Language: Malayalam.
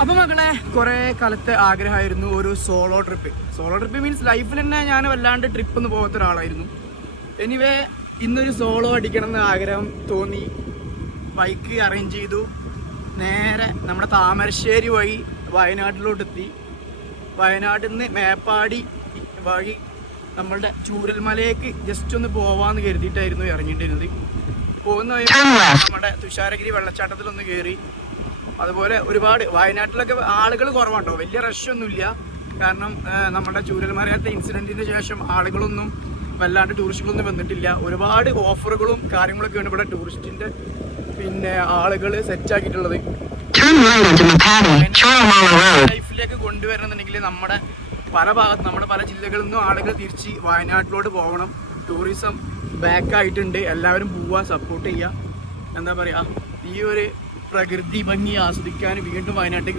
അപ്പോൾ മക്കളെ, കുറേ കാലത്തെ ആഗ്രഹമായിരുന്നു ഒരു solo trip. Solo trip means ലൈഫിൽ തന്നെ ഞാൻ വല്ലാണ്ട് ട്രിപ്പ് ഒന്നും പോകാത്ത ഒരാളായിരുന്നു. എനിവേ ഇന്നൊരു സോളോ അടിക്കണം എന്ന് ആഗ്രഹം തോന്നി. ബൈക്ക് അറേഞ്ച് ചെയ്തു. നേരെ നമ്മുടെ താമരശ്ശേരി വഴി വയനാട്ടിലോട്ടെത്തി. വയനാട്ടിൽ നിന്ന് മേപ്പാടി വഴി നമ്മളുടെ ചൂരൽമലയ്ക്ക് ജസ്റ്റ് ഒന്ന് പോവാന്ന് കരുതിയിട്ടായിരുന്നു ഇറങ്ങിയിട്ടിരുന്നത്. പോകുന്ന വഴി നമ്മുടെ തുഷാരഗിരി വെള്ളച്ചാട്ടത്തിലൊന്ന് കയറി. അതുപോലെ ഒരുപാട് വയനാട്ടിലൊക്കെ ആളുകൾ കുറവാട്ടോ, വലിയ റഷൊന്നുമില്ല. കാരണം നമ്മുടെ ചൂരൽമലയത്തെ ഇൻസിഡൻറ്റിന് ശേഷം ആളുകളൊന്നും വല്ലാണ്ട് ടൂറിസ്റ്റുകളൊന്നും വന്നിട്ടില്ല. ഒരുപാട് ഓഫറുകളും കാര്യങ്ങളൊക്കെയാണ് ഇവിടെ ടൂറിസ്റ്റിൻ്റെ ആളുകൾ സെറ്റാക്കിയിട്ടുള്ളത്. ലൈഫിലേക്ക് കൊണ്ടുവരണമെന്നുണ്ടെങ്കിൽ നമ്മുടെ പല ജില്ലകളിൽ നിന്നും ആളുകൾ തിരിച്ച് വയനാട്ടിലോട്ട് പോകണം. ടൂറിസം ബാക്കായിട്ടുണ്ട്. എല്ലാവരും പോവുക, സപ്പോർട്ട് ചെയ്യുക. എന്താ പറയുക, ഈ ഒരു പ്രകൃതി ഭംഗി ആസ്വദിക്കാൻ വീണ്ടും വയനാട്ടിലേക്ക്